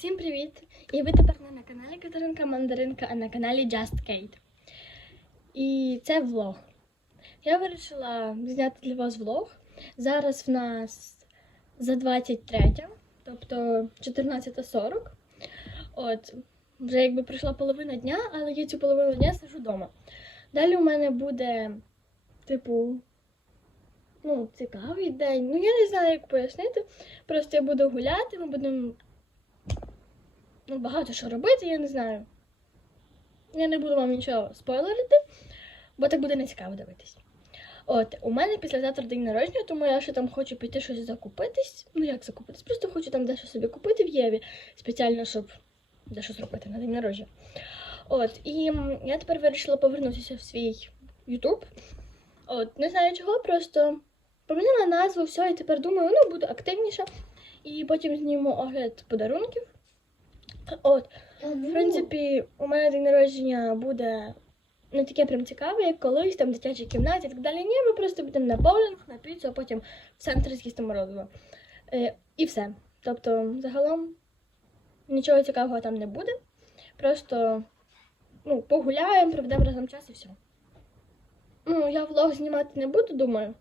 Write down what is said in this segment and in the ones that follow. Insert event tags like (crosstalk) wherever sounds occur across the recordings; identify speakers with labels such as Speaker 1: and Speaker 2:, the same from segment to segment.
Speaker 1: Всім привіт! І ви тепер не на каналі Катеринка Мандаринка, а на каналі Just Kate. І це влог. Я вирішила зняти для вас влог. Зараз в нас за 23, тобто 14.40. От, вже якби пройшла половина дня, але я цю половину дня сижу вдома. Далі у мене буде, типу, ну, цікавий день. Ну, я не знаю, як пояснити. Просто я буду гуляти, ми будемо ну, багато що робити, я не знаю. Я не буду вам нічого спойлерити, бо так буде нецікаво дивитись. От, у мене післязавтра день народження, тому я ще там хочу піти щось закупитись. Ну, як закупитись? Просто хочу там дещо собі купити в Єві, спеціально, щоб дещо зробити на день народження. От, і я тепер вирішила повернутися в свій Ютуб. От, не знаю чого, просто поміняла назву, все, і тепер думаю, ну, буду активніша. І потім зніму огляд подарунків. От, в принципі, у мене день народження буде не таке прям цікаве, як колись, там в дитячій кімнаті і так далі. Ні, ми просто підемо на боулінг, на піцу, а потім в центр з'їсти морозиво. Е, і все. Тобто, загалом нічого цікавого там не буде. Просто ну, погуляємо, проведемо разом час і все. Ну, я влог знімати не буду, думаю.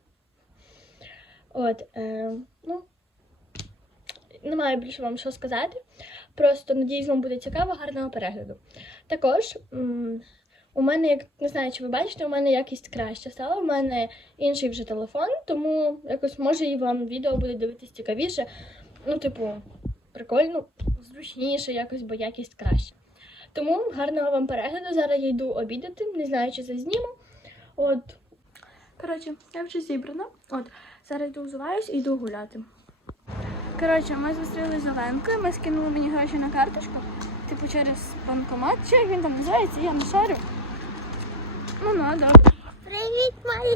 Speaker 1: От, е, ну, немає більше вам що сказати. Просто надіюсь, вам буде цікаво, гарного перегляду. Також у мене, як не знаю, чи ви бачите, у мене якість краще стала. У мене інший вже телефон, тому якось може і вам відео буде дивитись цікавіше. Ну, типу, прикольно, зручніше, якось, бо якість краще. Тому гарного вам перегляду. Зараз я йду обідати, не знаю, чи зазніму. От. Коротше, я вже зібрана. От, зараз йду взуваюсь і йду гуляти. Коротше, ми зустрілися з ми скинули мені гроші на карточку, типу через банкомат. Чи як він там називається, я не шарю. Ну, ну, добре.
Speaker 2: Привіт, мої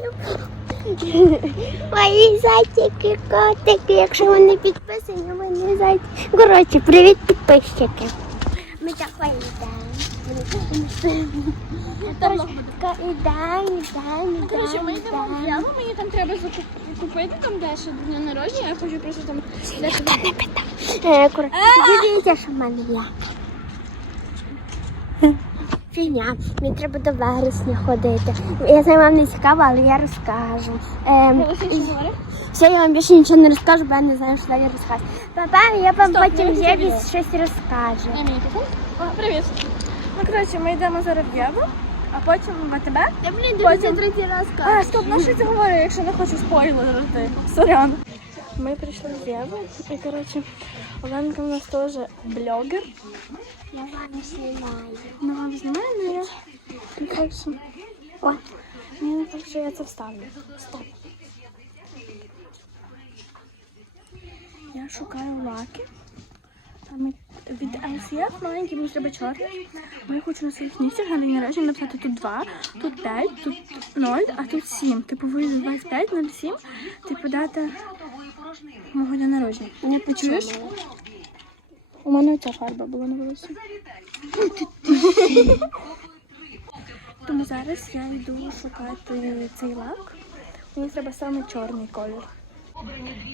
Speaker 2: Мої зайчики, котики. Якщо ви не підписані, не зайці. Коротше, привіт, підписчики. Ми так йдемо. Коротше, йдемо, йдемо,
Speaker 1: Коротше, ми йдемо в. Яву, мені там треба купити там дещо до дня народження, я хочу просто там дещо.
Speaker 2: Е, коротше, Дивіться, що в мене є. Фігня, мені треба до вересня ходити. Я знаю, вам не цікаво, але я розкажу. Ем, Все, я вам більше нічого не розкажу, бо я не знаю, що далі розказати. Папа, я вам потім
Speaker 1: не відео.
Speaker 2: щось розкажу.
Speaker 1: О, привіт. Ну, коротше, ми йдемо зараз в Єву, а потім в АТБ.
Speaker 2: Та блін,
Speaker 1: Потім-
Speaker 2: третій раз кажу.
Speaker 1: А, стоп, на що це говорю, якщо не хочу спойлерити. Сорян. Ми прийшли в Єву, і, коротше, Оленка в нас теж блогер.
Speaker 2: Я вам знімаю.
Speaker 1: Ну, вам знімає, але я так, що... О, я не так, що я це вставлю. Стоп. Я шукаю лаки. Від LCF маленькі, мені треба чорний. Бо я хочу на своїх нігтях на день народження написати тут 2, тут 5, тут 0, а тут 7. Типу вийде 25, 07, типу дата мого дня народження.
Speaker 2: Не
Speaker 1: Чуєш? У мене оця фарба була на волосі. (laughs) Тому зараз я йду шукати цей лак. Мені треба саме чорний колір.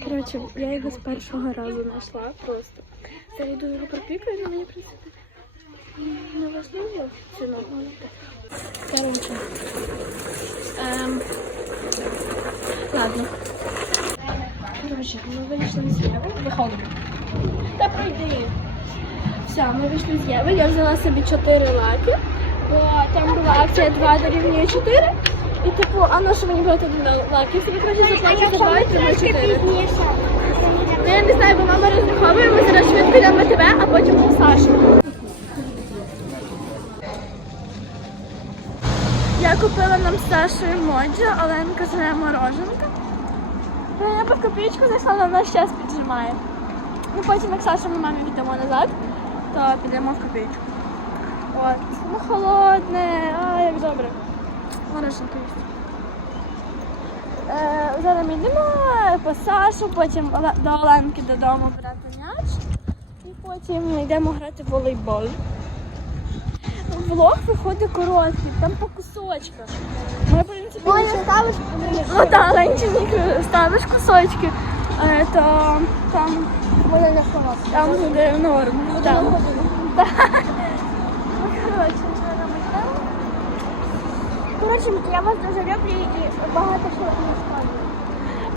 Speaker 1: Коротше, я його з першого разу знайшла просто. Зараз йду його пропікаю, але мені принципі не важливо ціна. Коротше. Ем, ладно. Коротше, ми вийшли з Єви. Виходимо. Та пройди. Все, ми вийшли з Єви. Я взяла собі 4 лаки, бо там була акція 2 дорівнює 4. І типу, а на що мені брати один лак? Я собі краще заплачу за 2 і 4. Ну я не знаю, бо мама розраховує, ми зараз швидко йдемо ТВ, а потім у Сашу. Я купила нам з Сашою моджо, Оленка живе мороженка. Ну, я по копійку зайшла, але вона ще піджимає. Ну потім, як Сашу ми мамі віддамо назад, то підемо в копійку. От. Ну холодне, а як добре. Мороженка їсти. Е, зараз ми йдемо по Сашу, потім до Оленки додому брати м'яч. І потім йдемо грати в волейбол. Влог виходить короткий, там по кусочках. Ми, в принципі,
Speaker 2: Оля,
Speaker 1: нічого-
Speaker 2: ставиш?
Speaker 1: Ну так, Ленчик ставиш кусочки. е, то там,
Speaker 2: Вони не
Speaker 1: там буде норм. Так. Ну, коротше,
Speaker 2: Коротше, я вас дуже люблю і багато що не скажу.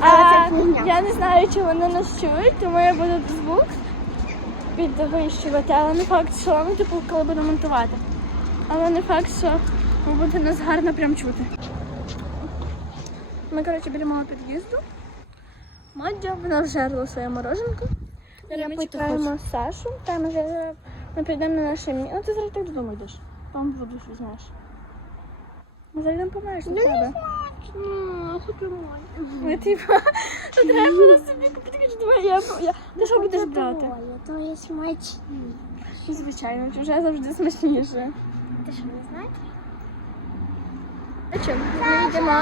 Speaker 1: А, я не знаю, чи вони нас чують, тому я буду звук підвищувати, але не факт, що ну, типу, коли буду монтувати. Але не факт, що ви будете нас гарно прям чути. Ми, коротше, біля мого під'їзду. Мадя, вона вжерла своє мороженко. Ми
Speaker 2: пити
Speaker 1: чекаємо Сашу, та ми вже ми підемо на наше місце. Ну, ти зараз так додому йдеш. Там воду візьмеш. Зараз йдемо помаєш на тебе.
Speaker 2: Ну,
Speaker 1: Ми типу, то треба було собі купити двоє. Ти що будеш брати?
Speaker 2: То є смачні.
Speaker 1: Звичайно, чуже завжди смачніше.
Speaker 2: Ти що не знаєш?
Speaker 1: Чим? Ми йдемо.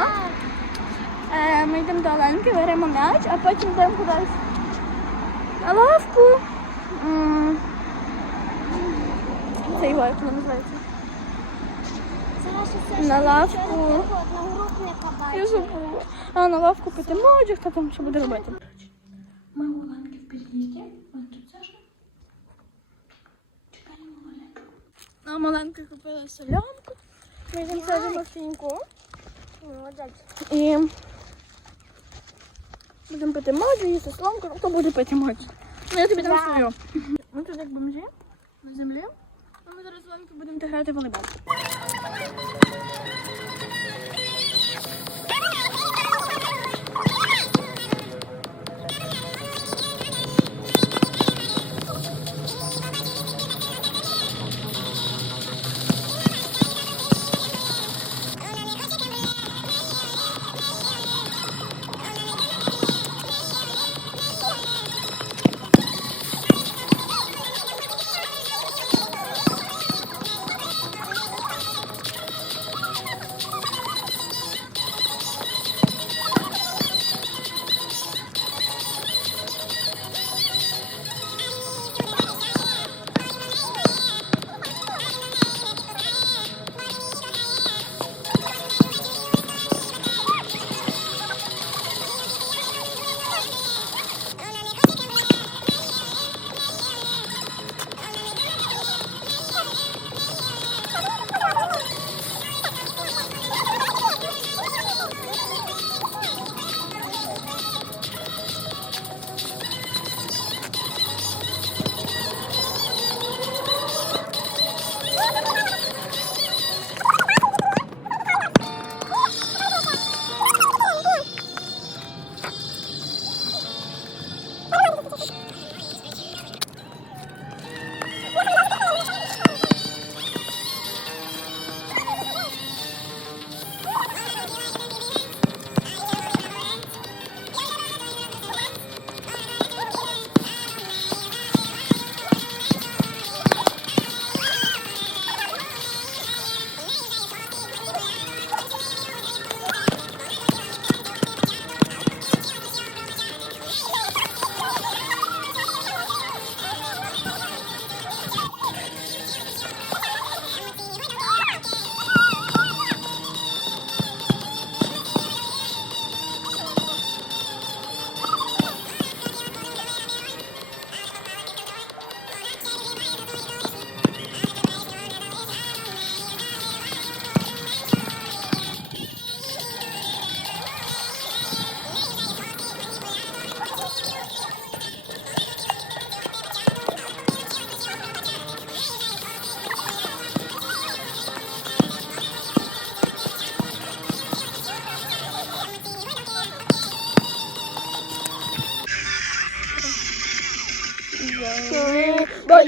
Speaker 1: Е, ми йдемо до Оленки, беремо м'яч, а потім йдемо кудись. На лавку. Це його, як воно називається? На лавку. Я забула. А на лавку пити моджі, хто там що буде робити. Ми у Оленки в під'їзді. Ось тут Саша. Чекаємо Оленку. А Маленка купила солянку. Ми йдемо садимо в І будемо пити моджі, їсти соломку, хто буде пити моджі. Ну, я тобі дам
Speaker 2: Я.
Speaker 1: свою. Ми тут як бомжі на землі. Ми зараз з Оленкою будемо грати в волейбол.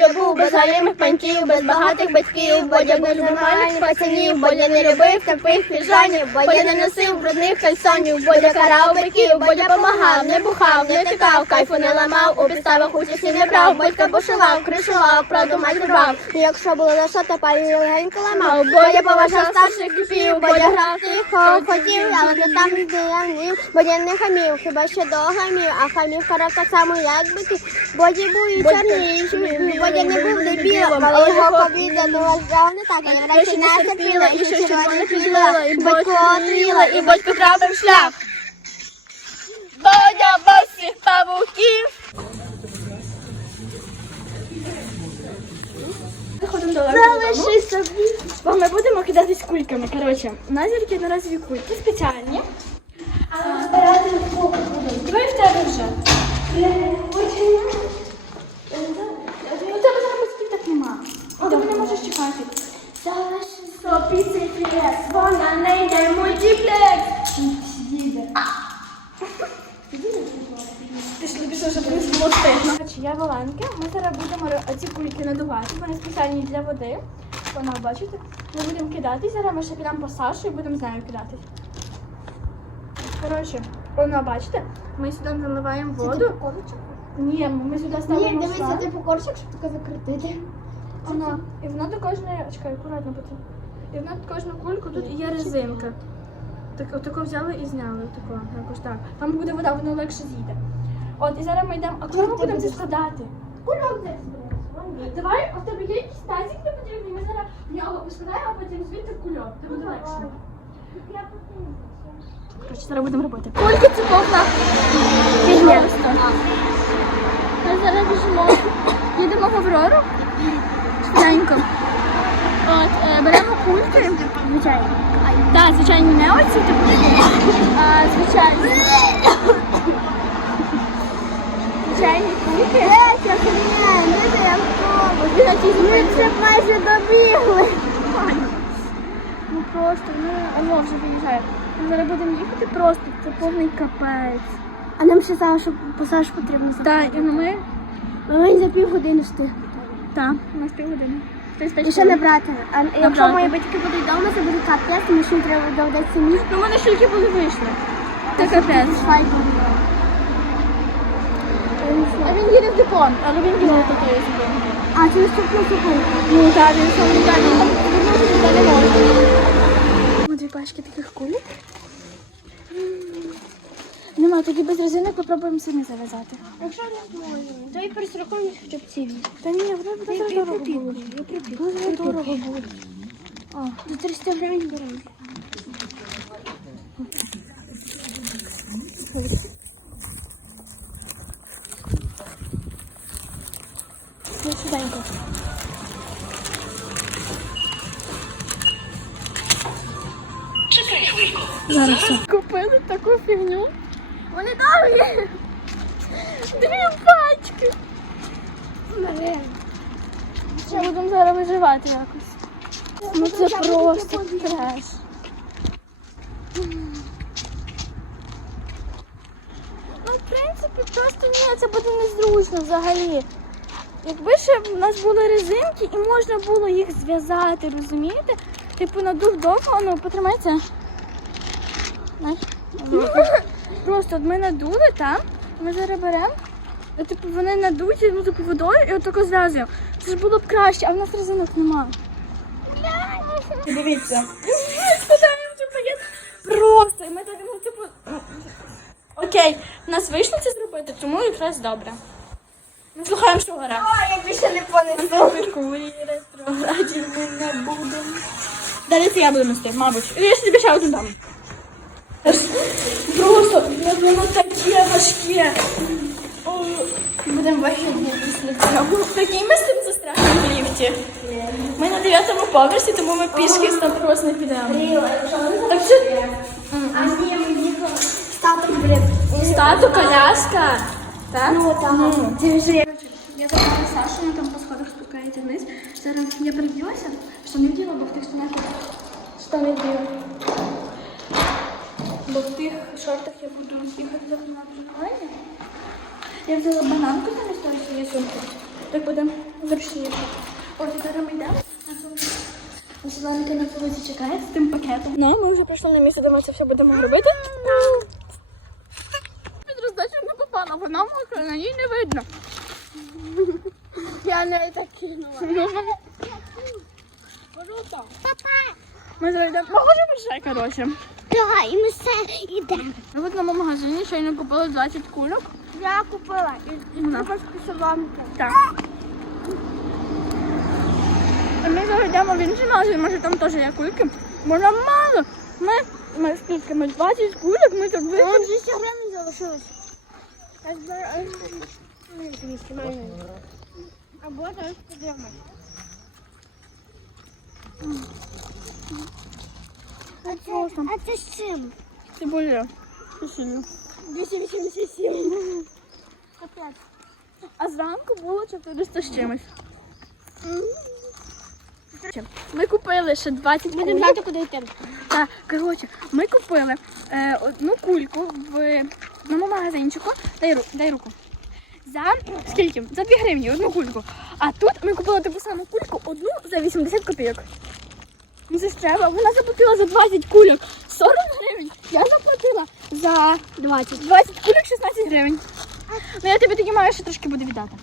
Speaker 2: Був без галімих паньків, без багатих батьків, Бодя без нормальних пацанів, Бодя не любив таких піжанів, Бодя не носив брудних кальсонів, Бодя карав батьків, Бодя помагав, не бухав, не тикав, кайфу не ламав, у підставах участі не брав, батька бушував, кришував, правду мать. І Якщо було на що, то пані легенько ламав, Бодя поважав старших діпів, Бодя грав тихо, хотів, але не там, де я вмів, Бодя не хамів, хіба що до гамів, а хамів карав так само, як бики. Боді був і чорніший, Бодя не був дебілом, але його побіда не вважав не так, я врешті не терпіла, і що червоне підлила, і батько отріла, і батько трапив шлях.
Speaker 1: Бодя босих павуків.
Speaker 2: Залиши собі.
Speaker 1: Бо ми будемо кидатись кульками. Коротше, у нас є такі одноразові кульки спеціальні.
Speaker 2: А збирати буде?
Speaker 1: Давай в тебе вже. У тебе зараз так нема. О, ти не можеш чекати.
Speaker 2: Залиши
Speaker 1: Філес, вона не йде мультиплекс. Їде. Пішли, пішли, щоб не було стидно. Я Валенка, ми зараз будемо ро- ці кульки надувати. Вони спеціальні для води. Вона, бачите? Ми будемо кидати. Зараз ми ще підемо по Сашу і будемо з нею кидатись. Коротше, вона, бачите, ми сюди наливаємо воду. Ні, ми сюди ставимо
Speaker 2: Ні, дивися,
Speaker 1: шар.
Speaker 2: типу корчик, щоб таке закрутити.
Speaker 1: Воно, і воно до кожної, чекай, акуратно потім. І воно до кожну кульку тут є резинка. Так, отако взяли і зняли, отако, якось так. Там буде вода, воно легше зійде. От, і зараз ми йдемо, а коли ми будемо це складати?
Speaker 2: Кульок де збереш?
Speaker 1: Давай, у тебе є якийсь тазик не потрібний, ми зараз в нього поскладаємо, а потім звідти кульок. Це буде легше. Коротше, зараз будемо робити. Кульки це повна фігня. Ми зараз біжимо. Їдемо в Аврору. Швиденько. От, е, беремо кульки. Звичайно. Так, звичайно, не оці, типу, а звичайні. Звичайні кульки.
Speaker 2: Е, це. Ми вже майже добігли.
Speaker 1: Ну просто, ну, а ну вже виїжджає. Ми зараз будемо їхати просто, це повний капець.
Speaker 2: А нам ще Сашу, по Сашу потрібно
Speaker 1: Так, і ну ми,
Speaker 2: Ми за півгодини встиг.
Speaker 1: так, у нас півгодини.
Speaker 2: І ще набрати. А якщо мої батьки будуть вдома, це буде капець, тому що їм треба доведеться міг.
Speaker 1: Ну, вони ж тільки були вийшли. Це капець. А він їде в депон, але він їде до тої зупинки.
Speaker 2: А це наступна зупинка.
Speaker 1: Ну так, він сам не може. Ми дві пачки таких кулік. Нема, тоді без резинок попробуємо самі зав'язати.
Speaker 2: Якщо не можемо, то і перестрахуємо хоча б цілі.
Speaker 1: Та ні, вони буде зараз дорого будуть. Дуже дорого будуть.
Speaker 2: До 300 гривень беремо.
Speaker 1: Ну. Зараз. Купили таку фігню. Дві пачки. Ми будемо зараз виживати якось. Ну це просто треш. Ну, в принципі, просто ні, це буде незручно взагалі. Якби ще в нас були резинки і можна було їх зв'язати, розумієте? Типу надув довго, ну потримайся. Знаєш? Просто от ми надули, так? Ми зараз беремо. і, Типу вони надуті, ну типу водою і отако зв'язуємо. Це ж було б краще, а в нас резинок немає. Дивіться. Пакет. Просто. І ми так, ну, типу. ну, Окей, в нас вийшло це зробити, тому якраз добре. Ми слухаємо, що гора.
Speaker 2: О, я більше не понесу.
Speaker 1: Меркурій, ретрограді ми не будемо. Далі це я буду нести, мабуть. Я собі ще один дам. Просто, воно таке важке. Ой,
Speaker 2: Будемо вихідні після цього.
Speaker 1: Такий ми з цим застрягнемо в ліфті. Ми на дев'ятому поверсі, тому ми пішки з там просто не підемо. Так що
Speaker 2: А ні, ми їхали. Статок, блін.
Speaker 1: стату коляска. Так?
Speaker 2: Ну, там. Вже.
Speaker 1: Я забрала Сашу, вона там по сходах спускається вниз. Зараз я переділася, штани вділа, бо в тих штанах штани вділа. Бо в тих шортах я буду їхати за на тренування. Я взяла бананку замість тої своєї сумки. Так буде зручніше. І зараз ми йдемо. Василенка на вулиці чекає з тим пакетом. Ну, ми вже прийшли на місце, де ми це все будемо робити. Під роздачу не попала, вона мокра, на ній не видно.
Speaker 2: Я не так кинула.
Speaker 1: Ми зайдемо. Можемо ще, коротше.
Speaker 2: Так, і ми все йдемо.
Speaker 1: Ми в одному магазині щойно купили 20 кульок.
Speaker 2: Я купила. І купила соломки.
Speaker 1: Так. І ми зараз йдемо в інший магазин, може там теж є кульки. Нам мало. Ми, ми скільки, ми 20 кульок, ми так
Speaker 2: Нам
Speaker 1: випили.
Speaker 2: 200 гривень залишилось. Або зараз подивимось. А це, а це з чим?
Speaker 1: Цибуля. Кисілю.
Speaker 2: 287. Капець.
Speaker 1: А зранку було 400 з чимось. Ми купили ще 20
Speaker 2: Будемо
Speaker 1: кульок.
Speaker 2: знати, куди йти.
Speaker 1: Так, коротше, ми купили е, одну кульку в одному магазинчику. Дай, ру- дай руку. За скільки? За 2 гривні одну кульку. А тут ми купили таку саму кульку одну за 80 копійок. Ну це. Вона заплатила за 20 кульок 40 гривень. Я заплатила за 20. 20 кульок 16 гривень. Ну я тобі тоді маю ще трошки буде віддати.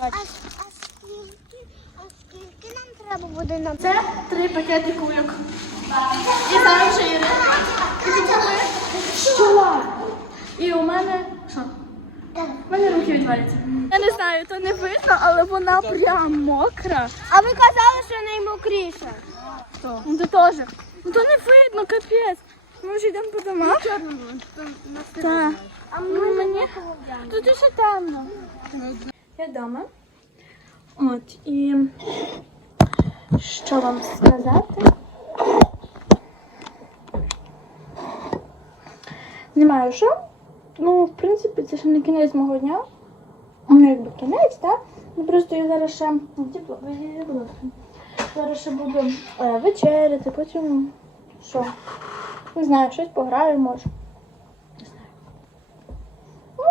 Speaker 2: А, а скільки, а скільки нам треба буде на
Speaker 1: Це три пакети кульок. І зараз ще Ірина. Що? І у мене. Що? У мене руки відваляться. Я не знаю, то не видно, але вона прям мокра.
Speaker 2: А ви казали, що наймокріше.
Speaker 1: Ну то теж. Ну то не видно, капець. Ми вже йдемо по домах. Так.
Speaker 2: А
Speaker 1: Ну, мені тут ще темно. Я вдома. От і що вам сказати? Не знаю що. Ну, в принципі, це ще не кінець мого дня. Ну, якби кінець, так? Ну просто я зараз ще. Ну, Зараз ще буду е, вечеряти, потім що? Не знаю, щось пограю, може. Не знаю. Ну,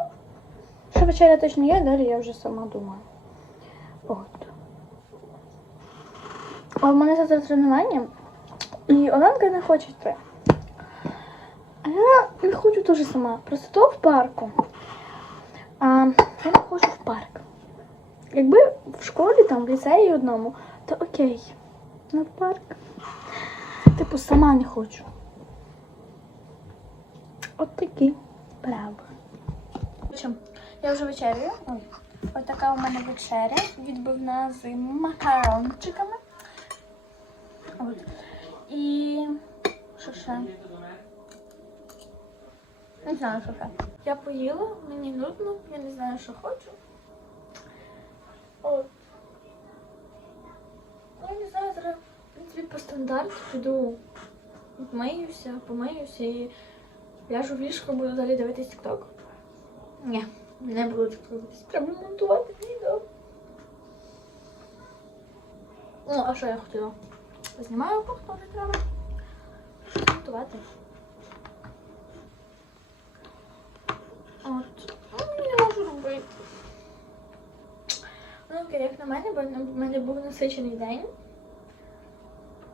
Speaker 1: що вечеря точно є, далі я вже сама думаю. От. А в мене завтра тренування, і Оленка не хоче йти. А я не хочу теж сама. Просто то в парку. А я не хочу в парк. Якби в школі, там, в ліцеї одному, то окей. В парк. Типу, сама не хочу. От такі правила. Я вже вечерю. Ось така у мене вечеря. Відбивна з макарончиками. От. І що ще? Не знаю, що ще. Я поїла, мені нудно, я не знаю, що хочу. От. Ну, не знаю, зараз, в принципі, по стандарту піду миюся, помиюся і ляжу в ліжко, буду далі дивитись TikTok. Ні, не буду дивитись. Треба монтувати відео. Ну, а що я хотіла? Знімаю поки теж треба. Щось монтувати. От. Ну, не можу робити. Ну, окей, як на мене, бо в мене був насичений день.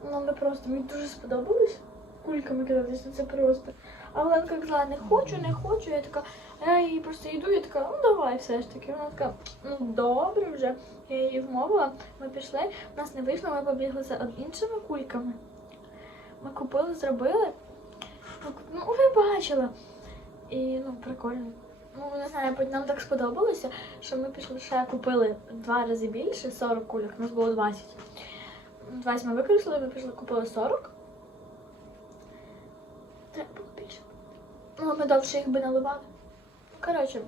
Speaker 1: Ну, ми просто мені дуже сподобалось. Кульками кидатися, ну, це просто. А Оленка казала, не хочу, не хочу. Я така, а я її просто йду, я така, ну давай все ж таки. Вона така, ну добре вже. Я її вмовила, ми пішли, у нас не вийшло, ми побігли за іншими кульками. Ми купили, зробили. Ну, Ну, ви бачила. І ну, прикольно. Ну, не знаю, нам так сподобалося, що ми пішли ще купили два рази більше, 40 кульок, у нас було 20. 20 ми використали, ми пішли купили 40. Треба було більше. Ну, ми довше їх би наливали. Коротше.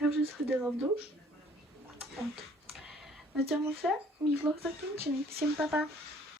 Speaker 1: Я вже сходила в душ. От. На цьому все. Мій влог закінчений. Всім па-па.